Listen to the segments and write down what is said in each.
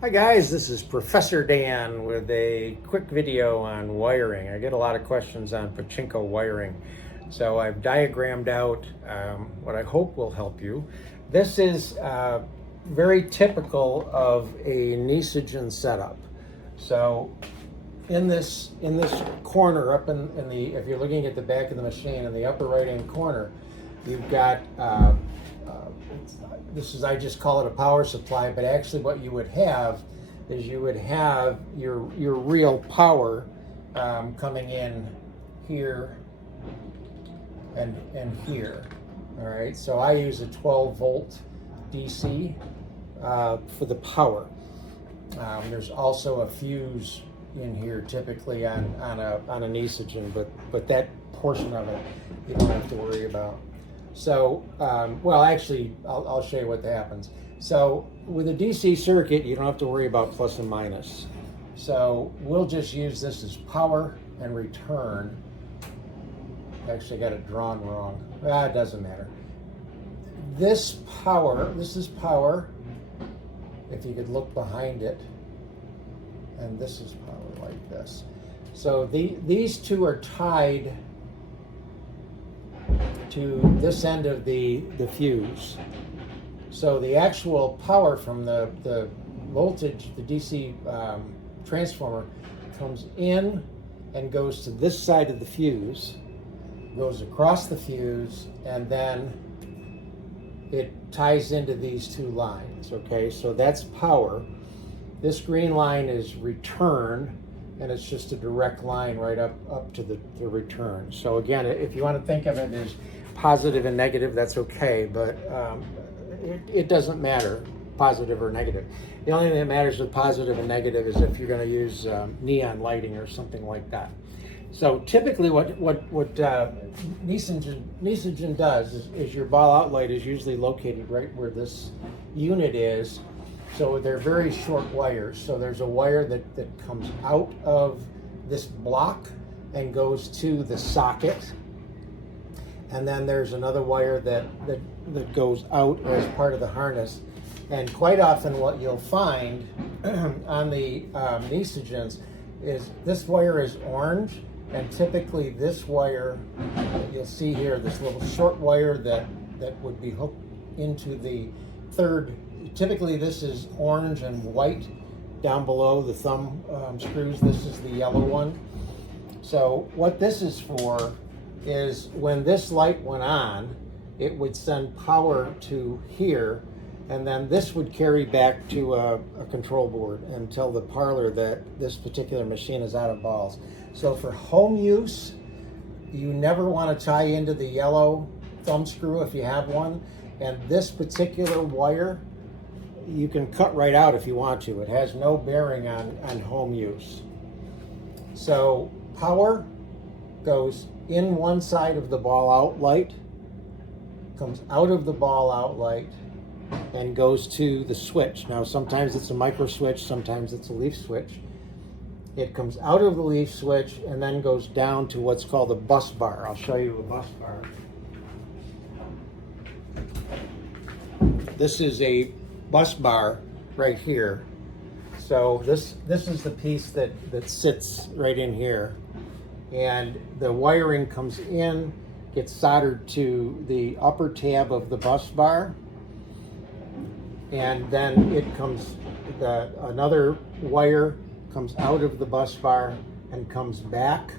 Hi guys, this is Professor Dan with a quick video on wiring. I get a lot of questions on pachinko wiring. So I've diagrammed out what I hope will help you. This is very typical of a Nisogen setup. So in this corner up in the, if you're looking at the back of the machine in the upper right hand corner, you've got this is, I just call it a power supply, but actually what you would have is you would have your real power coming in here and here. All right, so I use a 12 volt DC for the power. There's also a fuse in here typically on a Nisogen, but that portion of it you don't have to worry about. So, well, actually, I'll show you what happens. So with a DC circuit, you don't have to worry about plus and minus. So we'll just use this as power and return. Actually, I got it drawn wrong. It doesn't matter. This is power, if you could look behind it. And this is power like this. So these two are tied to this end of the fuse. So the actual power from the voltage, the DC transformer, comes in and goes to this side of the fuse, goes across the fuse, and then it ties into these two lines, okay? So that's power. This green line is return, and it's just a direct line right up to the return. So again, if you want to think of it as positive and negative, that's okay, but it doesn't matter, positive or negative. The only thing that matters with positive and negative is if you're going to use neon lighting or something like that. So typically what Nisogen does is your ball out light is usually located right where this unit is. So they're very short wires. So there's a wire that comes out of this block and goes to the socket. And then there's another wire that goes out as part of the harness. And quite often what you'll find on the Nisogens is this wire is orange, and typically this wire that you'll see here, this little short wire that would be hooked into the third. Typically this is orange and white down below the thumb screws. This is the yellow one. So what this is for is when this light went on, it would send power to here, and then this would carry back to a control board and tell the parlor that this particular machine is out of balls. So for home use, you never want to tie into the yellow thumb screw if you have one, and this particular wire you can cut right out if you want to. It has no bearing on home use. So power goes in one side of the ball out light, comes out of the ball out light, and goes to the switch. Now sometimes it's a micro switch, sometimes it's a leaf switch. It comes out of the leaf switch and then goes down to what's called a bus bar. I'll show you a bus bar. This is a bus bar right here. So this is the piece that sits right in here, and the wiring comes in, gets soldered to the upper tab of the bus bar, and then it comes, another wire comes out of the bus bar and comes back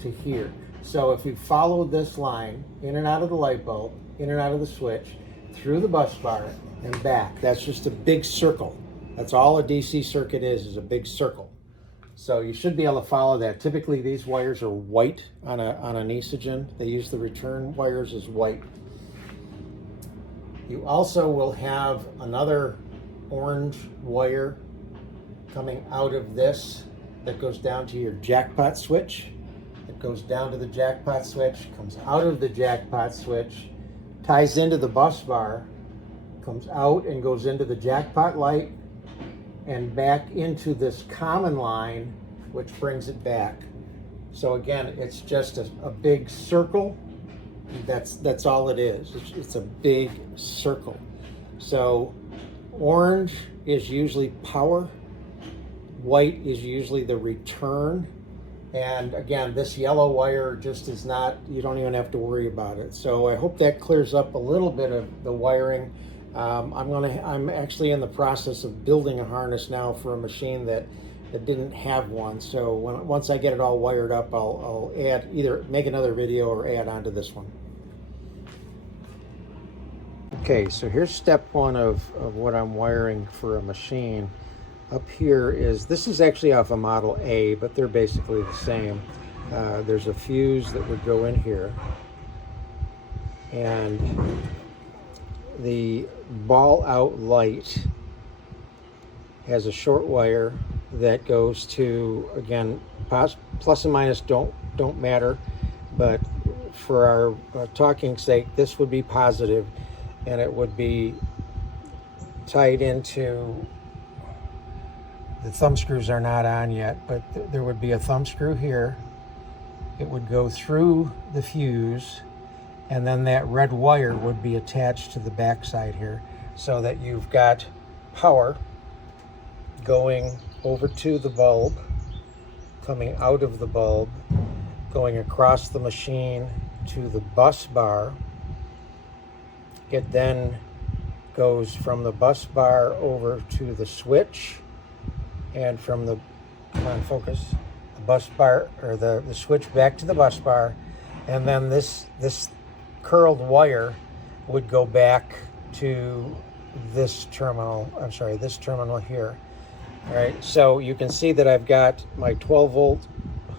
to here. So if you follow this line in and out of the light bulb, in and out of the switch, through the bus bar and back, that's just a big circle. That's all a DC circuit is a big circle. So you should be able to follow that. Typically these wires are white on a Nisogen. They use the return wires as white. You also will have another orange wire coming out of this that goes down to your jackpot switch. It goes down to the jackpot switch, comes out of the jackpot switch, ties into the bus bar, comes out and goes into the jackpot light and back into this common line, which brings it back. So again, it's just a big circle. That's all it is. It's a big circle. So Orange is usually power, white is usually the return, and again, this yellow wire just is not, you don't even have to worry about it. So I hope that clears up a little bit of the wiring. I'm actually in the process of building a harness now for a machine that didn't have one. So once I get it all wired up, I'll add, either make another video or add on to this one. Okay, so here's step one of what I'm wiring for a machine. Up here is, this is actually off a Model A, but they're basically the same. There's a fuse that would go in here, and the ball out light has a short wire that goes to, again, plus and minus don't matter, but for our talking sake, this would be positive, and it would be tied into, the thumb screws are not on yet, but there would be a thumb screw here. It would go through the fuse, and then that red wire would be attached to the back side here, so that you've got power going over to the bulb, coming out of the bulb, going across the machine to the bus bar. It then goes from the bus bar over to the switch, and from the, come on, focus, the bus bar, or the switch back to the bus bar, and then this curled wire would go back to this terminal, this terminal here. All right, so you can see that I've got my 12 volt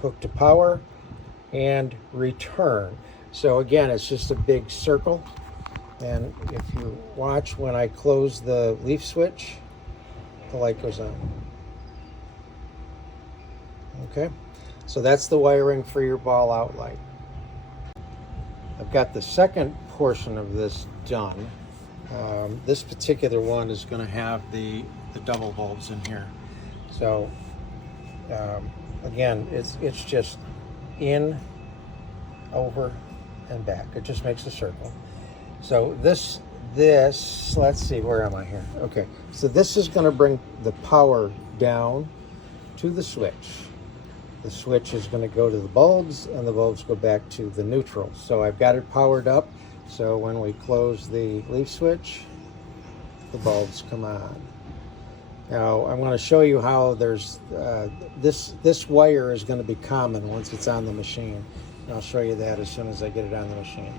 hooked to power and return. So again, it's just a big circle. And if you watch, when I close the leaf switch, the light goes on. Okay, so that's the wiring for your ball out light. I've got the second portion of this done. This particular one is going to have the double bulbs in here. So again, it's just in, over, and back. It just makes a circle. So this, let's see, where am I here? Okay, so this is going to bring the power down to the switch. The switch is going to go to the bulbs, and the bulbs go back to the neutral. So I've got it powered up, so when we close the leaf switch, the bulbs come on. Now I'm going to show you how there's this wire is going to be common once it's on the machine. And I'll show you that as soon as I get it on the machine.